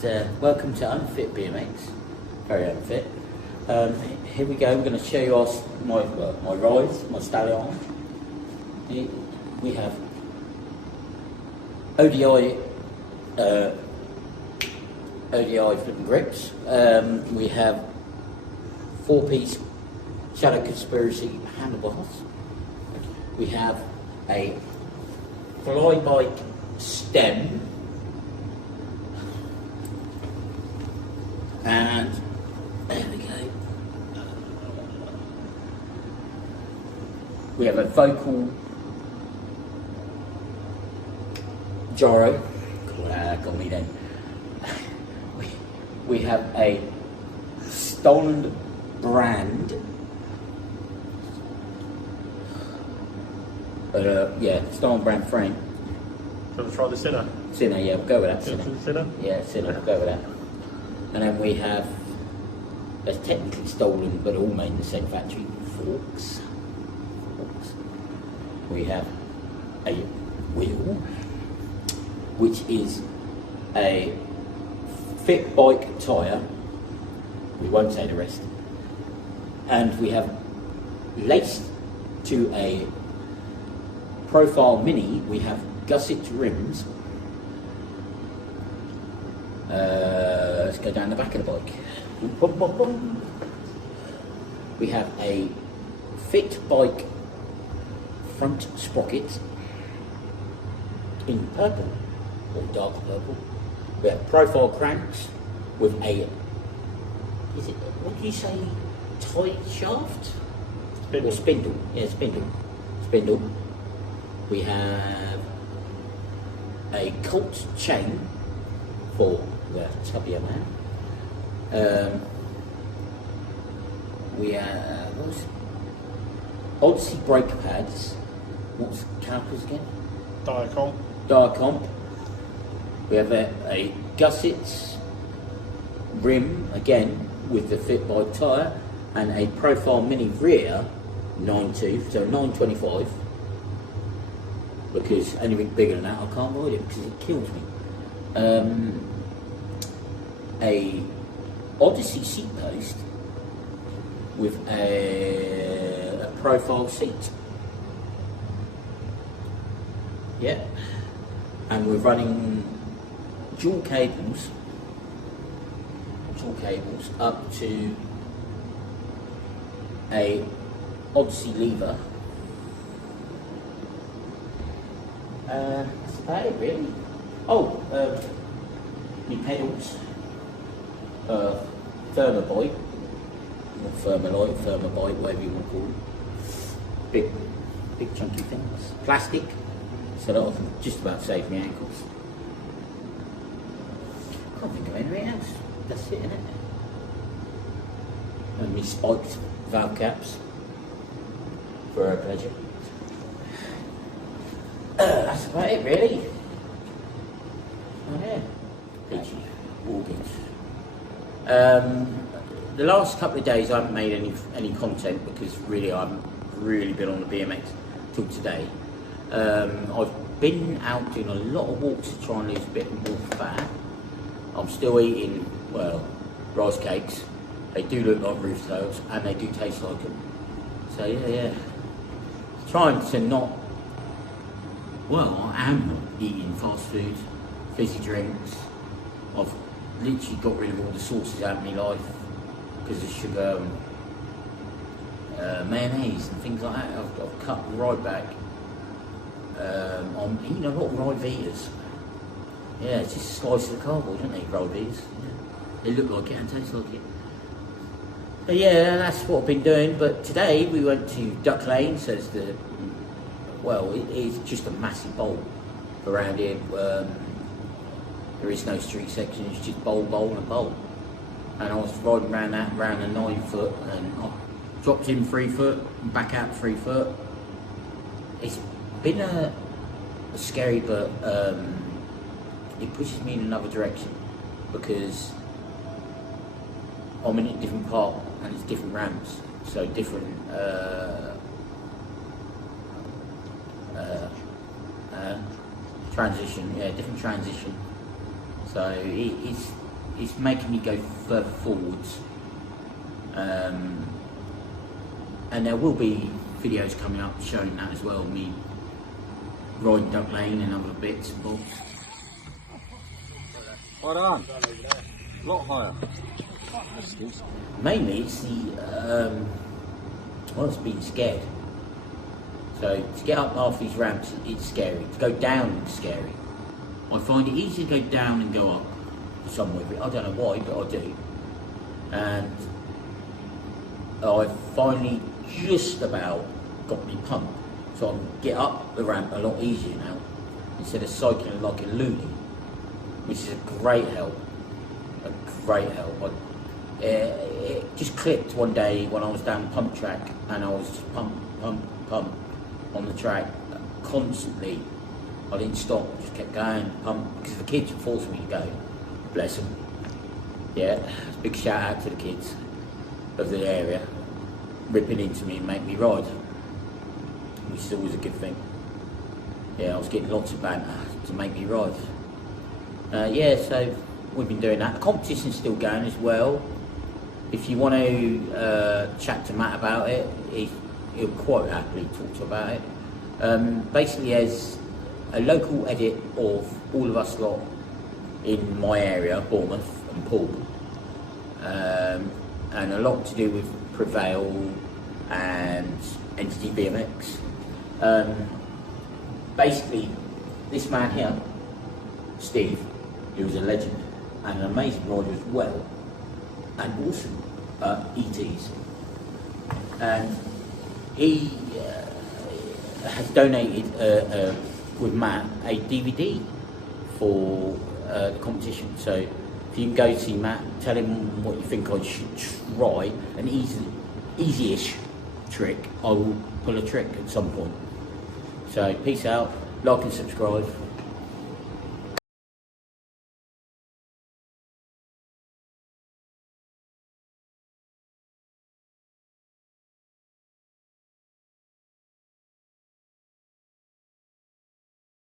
Welcome to Unfit-Bmx, very unfit. Here we go, we're going to show you my rides, my stallion. We have ODI flipping grips. We have 4-piece Shadow Conspiracy handlebars. We have a fly bike stem. And there we go. We have a vocal gyro. Got me then. We have a stolen brand. Stolen brand frame. So we'll try the Sinner. Sinner, yeah, we'll go with that. Sinner? Yeah, Sinner, we'll go with that. And then we have, that's technically stolen, but all made in the same factory, forks. We have a wheel, which is a fit bike tyre. We won't say the rest. And we have laced to a profile mini, we have gusset rims. Let's go down the back of the bike. We have a fit bike front sprocket in purple or dark purple. We have profile cranks with what do you say, tie shaft? Spindle. Or spindle, yeah, spindle. We have a Colt chain for the tubbier man. We have Odyssey brake pads. What's calipers again? Diacomp. We have a gusset rim again with the fit bike tyre and a profile mini rear 9 tooth, so 925. Because anything bigger than that I can't ride it because it kills me. A Odyssey seat post with a profile seat. Yeah. And we're running dual cables up to a Odyssey lever. That's about it really. New pedals. Thermobite, or Thermobite, whatever you want to call it. Big chunky things. Plastic, so that'll just about save me ankles. Can't think of anything else. That's it, isn't it? And me spiked valve caps for her pleasure. That's about it really. Oh yeah. Peachy. Organs. The last couple of days I haven't made any content because really I haven't really been on the BMX till today. I've been out doing a lot of walks to try and lose a bit more fat. I'm still eating, rice cakes. They do look like roof tails and they do taste like them. So yeah. Trying to not, I am not eating fast food, fizzy drinks. I've literally got rid of all the sauces out of my life because of sugar and mayonnaise and things like that. I've cut right back. I'm eating a lot of Rivitas. Yeah, it's just slices of cardboard, don't they, Rivitas? Yeah. They look like it and taste like it. So yeah, that's what I've been doing. But today we went to Duck Lane, so it's it is just a massive bowl around here. There is no street section, it's just bowl, and bowl. And I was riding around a 9 foot and I dropped in 3 foot and back out 3 foot. It's been a scary, but it pushes me in another direction because I'm in a different part and it's different ramps, so different different transition. So it's making me go further forwards. And there will be videos coming up showing that as well, me riding duck lane and other bits and bobs. Well done. A lot higher. Mainly it's the, it's being scared. So to get up half these ramps, it's scary. To go down, it's scary. I find it easier to go down and go up somewhere. I don't know why, but I do. And I finally just about got me pumped. So I can get up the ramp a lot easier now, instead of cycling like a loony, which is a great help. A great help. It just clicked one day when I was down the pump track, and I was just pump on the track constantly. I didn't stop, just kept going, pump, because the kids were forcing me to go. Bless them. Yeah, big shout out to the kids of the area, ripping into me and make me ride, which is always a good thing. Yeah, I was getting lots of banter to make me ride. Yeah, so we've been doing that. The competition's still going as well. If you want to chat to Matt about it, he'll quite happily talk to you about it. Basically, as a local edit of all of us lot in my area, Bournemouth and Poole, and a lot to do with Prevail and Unfit-Bmx. Basically, this man here, Steve, who was a legend and an amazing rider as well, and awesome ETs, and he has donated with Matt a DVD for the competition. So if you can go see Matt, tell him what you think I should try, an easy-ish trick. I will pull a trick at some point. So peace out, like and subscribe.